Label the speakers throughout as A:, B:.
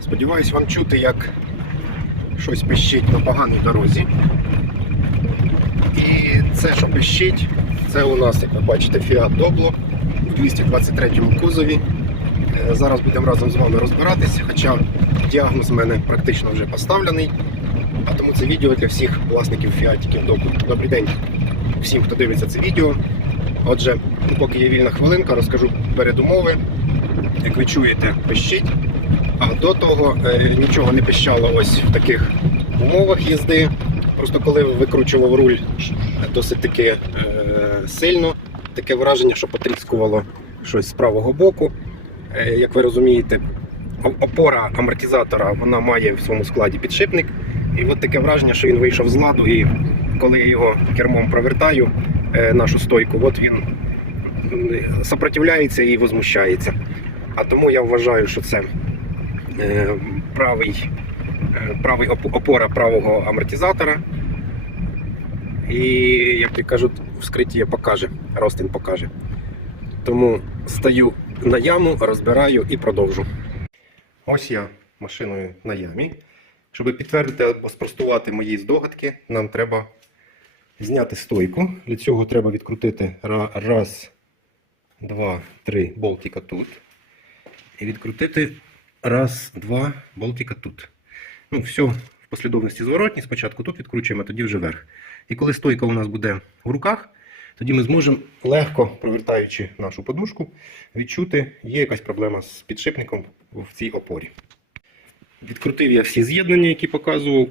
A: Сподіваюсь, вам чути, як щось пищить на поганій дорозі. І це, що пищить, це у нас, як ви бачите, Fiat Doblo в 223 кузові. Е, Зараз будемо разом з вами розбиратися, хоча діагноз в мене практично вже поставлений. А тому це відео для всіх власників фіатіків Doblo. Добрий день всім, хто дивиться це відео. Отже, поки є вільна хвилинка, розкажу передумови. Як ви чуєте, пищить. А до того е, нічого не пищало ось в таких умовах їзди. Просто коли викручував руль досить таки е, сильно, таке враження, що потріскувало щось з правого боку. Е, як ви розумієте, опора амортизатора вона має в своєму складі підшипник. І от таке враження, що він вийшов з ладу, і коли я його кермом провертаю, нашу стойку, от він сопротивляється і возмущається. А тому я вважаю, що це правий, е, правий опора правого амортизатора. І, як то кажуть, вскриття покаже, Ростин покаже. Тому стаю на яму, розбираю і продовжу. Ось я машиною на ямі. Щоб підтвердити або спростувати мої здогадки, нам треба зняти стойку. Для цього треба відкрутити раз, два, три болтика тут. І відкрутити раз, два болтика тут. Ну, все в послідовності зворотні. Спочатку тут відкручуємо, а тоді вже вверх. І коли стойка у нас буде в руках, тоді ми зможемо легко, провертаючи нашу подушку, відчути, є якась проблема з підшипником в цій опорі. Відкрутив я всі з'єднання, які показував.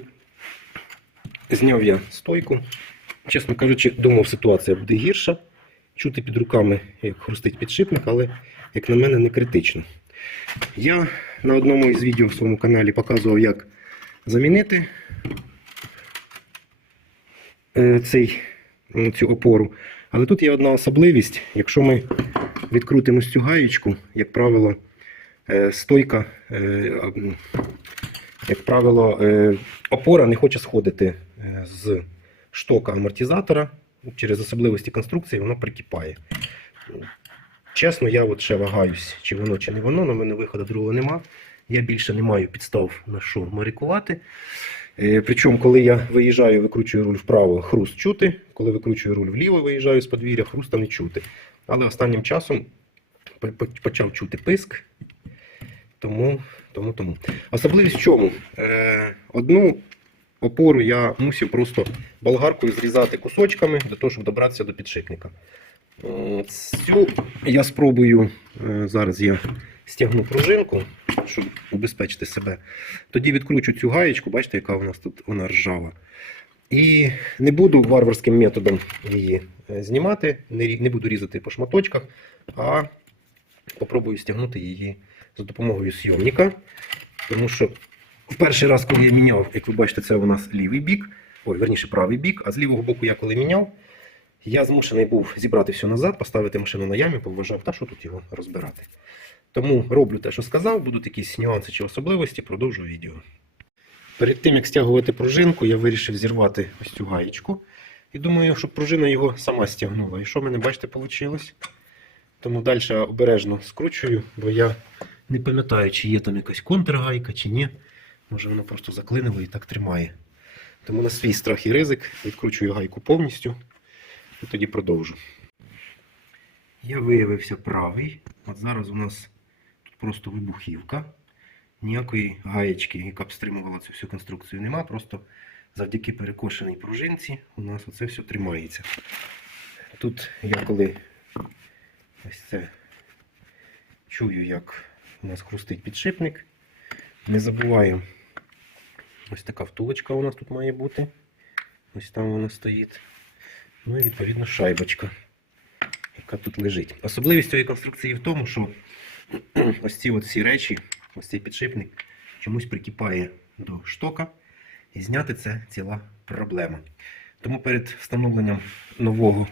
A: Зняв я стойку. Чесно кажучи, думав, ситуація буде гірша. Чути під руками, як хрустить підшипник, але, як на мене, не критично. Я на одному із відео в своєму каналі показував, як замінити е, цей, цю опору. Але тут є одна особливість. Якщо ми відкрутимо цю гаєчку, як правило, е, стойка, е, як правило, опора не хоче сходити з штока амортизатора. Через особливості конструкції воно прикипає. Чесно, я от ще вагаюсь, чи воно, чи не воно, на мене виходу другого нема. Я більше не маю підстав на що марикувати. Е, Причому, коли я виїжджаю, викручую руль вправо, хруст чути. Коли викручую руль вліво, виїжджаю з подвір'я, хруста не чути. Але останнім часом по- по- почав чути писк. Тому, тому, тому. Особливість в чому? Е, одну опору я мусив просто болгаркою зрізати кусочками для того, щоб добратися до підшипника. Цю я спробую. е, Зараз я стягну пружинку, щоб убезпечити себе. Тоді відкручу цю гаєчку, бачите, яка у нас тут вона ржава. І не буду варварським методом її е, знімати, не буду різати по шматочках, а попробую стягнути її за допомогою сйомника. Тому що в перший раз, коли я міняв, як ви бачите, це у нас лівий бік, ой, верніше правий бік, а з лівого боку я коли міняв, я змушений був зібрати все назад, поставити машину на ямі, поважав, та що тут його розбирати. Тому роблю те, що сказав, будуть якісь нюанси чи особливості, продовжу відео. Перед тим, як стягувати пружинку, я вирішив зірвати ось цю гаєчку. І думаю, щоб пружина його сама стягнула. І що в мене, бачите, вийшло? Тому далі обережно скручую, бо я не пам'ятаю, чи є там якась контргайка, чи ні. Може воно просто заклинило і так тримає. Тому на свій страх і ризик відкручую гайку повністю і тоді продовжу. Я виявився правий. От зараз у нас тут просто вибухівка. Ніякої гаєчки, яка б стримувала цю всю конструкцію, нема. Просто завдяки перекошеній пружинці у нас оце все тримається. Тут я коли ось це чую, як у нас хрустить підшипник. Не забуваю, ось така втулочка у нас тут має бути. Ось там вона стоїть. Ну і відповідно шайбочка, яка тут лежить. Особливість цієї конструкції в тому, що ось ці от речі, ось цей підшипник чомусь прикипає до штока. І зняти це ціла проблема. Тому перед встановленням нового,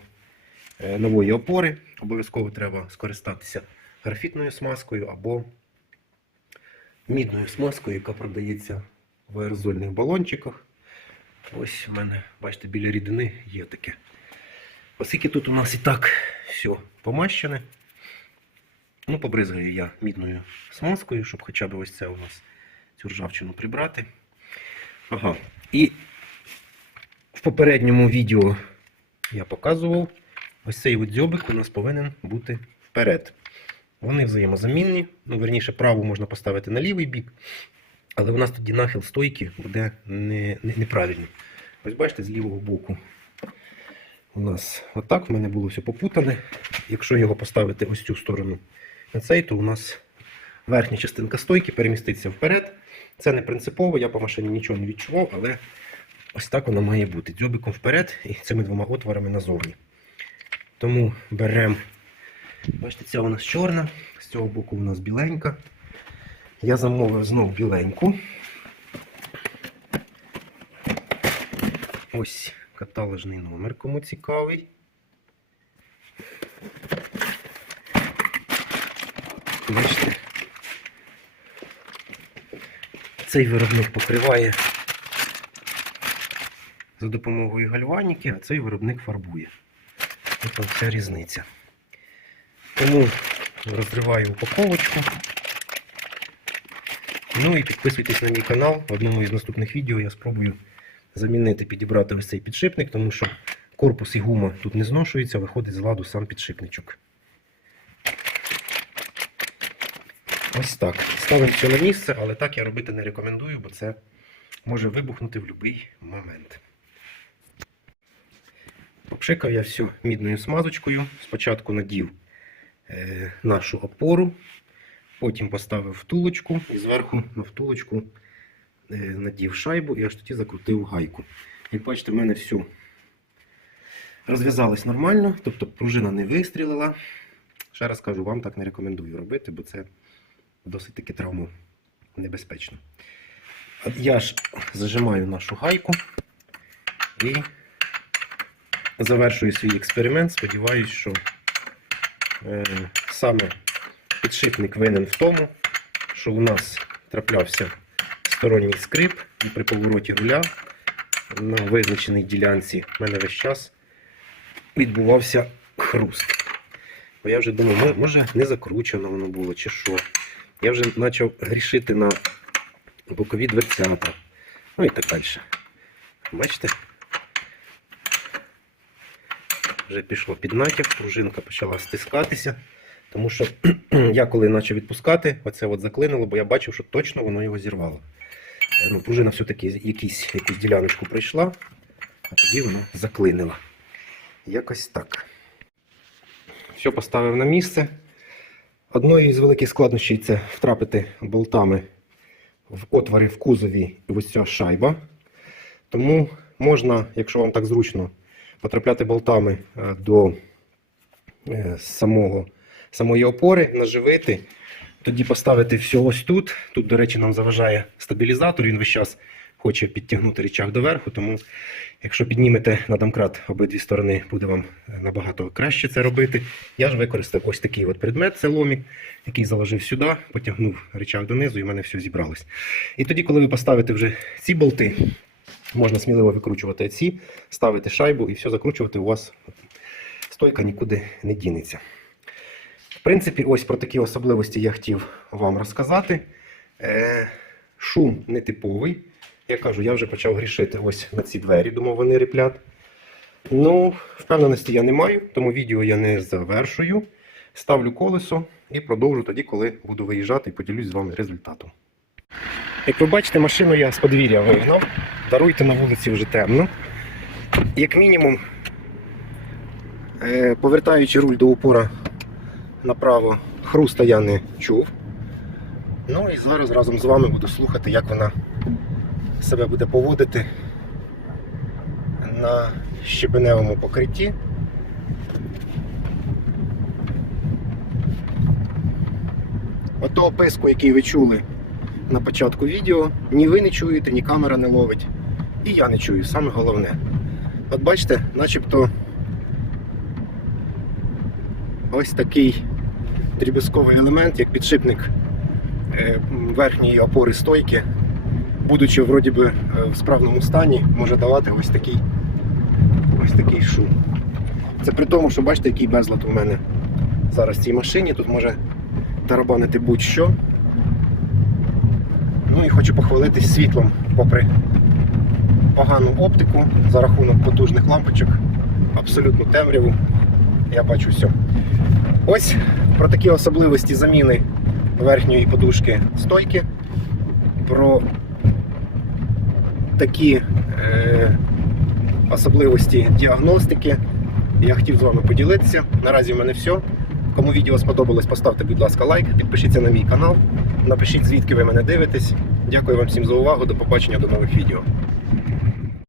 A: е, нової опори обов'язково треба скористатися графітною смазкою або мідною смазкою, яка продається в аерозольних балончиках. Ось у мене, бачите, біля рідини є таке. Оскільки тут у нас і так все помащене, ну, побризгаю я мідною смазкою, щоб хоча б ось це у нас цю ржавчину прибрати. Ага. І в попередньому відео я показував, ось цей дзьобик у нас повинен бути вперед. Вони взаємозамінні. Ну, верніше, праву можна поставити на лівий бік, але у нас тоді нахил стойки буде не, не, неправильний. Ось бачите, з лівого боку у нас отак, в мене було все попутане. Якщо його поставити ось цю сторону на цей, то у нас верхня частинка стойки переміститься вперед. Це не принципово, я по машині нічого не відчував, але ось так воно має бути. Дзьобиком вперед і цими двома отворами назовні. Тому беремо, бачите, ця у нас чорна, з цього боку у нас біленька. Я замовив знов біленьку. Ось каталожний номер, кому цікавий. Бачите, цей виробник покриває за допомогою гальваніки, а цей виробник фарбує. Ось вся різниця. Тому розриваю упаковочку. Ну і підписуйтесь на мій канал. В одному із наступних відео я спробую замінити, підібрати ось цей підшипник, тому що корпус і гума тут не зношується, виходить з ладу сам підшипничок. Ось так. Ставимо все на місце, але так я робити не рекомендую, бо це може вибухнути в будь-який момент. Попшикав я все мідною смазочкою. Спочатку надів е, нашу опору, потім поставив втулочку і зверху на втулочку надів шайбу і аж тоді закрутив гайку. Як бачите, в мене все розв'язалось нормально, тобто пружина не вистрілила. Ще раз кажу, вам так не рекомендую робити, бо це досить таки травму небезпечно. Я ж зажимаю нашу гайку і завершую свій експеримент. Сподіваюсь, що е, саме підшипник винен в тому, що у нас траплявся сторонній скрип, і при повороті руля на визначеній ділянці в мене весь час відбувався хруст. Бо я вже думав, може не закручено воно було, чи що. Я вже почав грішити на бокові дверцята. Ну і так далі. Бачите? Вже пішло під натяг, пружинка почала стискатися. Тому що я коли почав відпускати, оце от заклинило, бо я бачив, що точно воно його зірвало. Е, Ну, пружина все-таки якусь діляночку пройшла, а тоді вона заклинила. Якось так. Все поставив на місце. Одною із великих складнощів це втрапити болтами в отвори в кузові і ось ця шайба. Тому можна, якщо вам так зручно, потрапляти болтами е, до е, самого, самої опори, наживити, тоді поставити все ось тут. Тут, до речі, нам заважає стабілізатор, він весь час хоче підтягнути рычаг доверху, тому якщо піднімете на домкрат обидві сторони, буде вам е, набагато краще це робити. Я ж використав ось такий от предмет, це ломік, який заложив сюди, потягнув рычаг донизу і в мене все зібралось. І тоді, коли ви поставите вже ці болти, можна сміливо викручувати ці, ставити шайбу і все закручувати, у вас стойка нікуди не дінеться. Принципі, ось про такі особливості я хотів вам розказати. Е, шум нетиповий. Я кажу, я вже почав грішити ось на ці двері, думав, вони ріплять. Ну, впевненості я не маю, тому відео я не завершую. Ставлю колесо і продовжу тоді, коли буду виїжджати і поділюсь з вами результатом. Як ви бачите, машину я з подвір'я вигнав. Даруйте на вулиці вже темно. Як мінімум, е, повертаючи руль до упора направо, хруста я не чув. Ну і зараз разом з вами буду слухати, як вона себе буде поводити на щебеневому покритті. Ото описку, який ви чули на початку відео, ні ви не чуєте, ні камера не ловить. І я не чую, саме головне. От бачите, начебто ось такий дріб'язковий елемент, як підшипник е, верхньої опори стойки, будучи вроді би е, в справному стані, може давати ось такий, ось такий шум. Це при тому, що бачите, який безлад у мене зараз в цій машині. Тут може тарабанити будь-що. Ну і хочу похвалитись світлом, попри погану оптику за рахунок потужних лампочок, абсолютну темряву. Я бачу все. Ось про такі особливості заміни верхньої подушки стойки, про такі е, особливості діагностики. Я хотів з вами поділитися. Наразі в мене все. Кому відео сподобалось, поставте, будь ласка, лайк, підпишіться на мій канал, напишіть, звідки ви мене дивитесь. Дякую вам всім за увагу. До побачення до нових відео.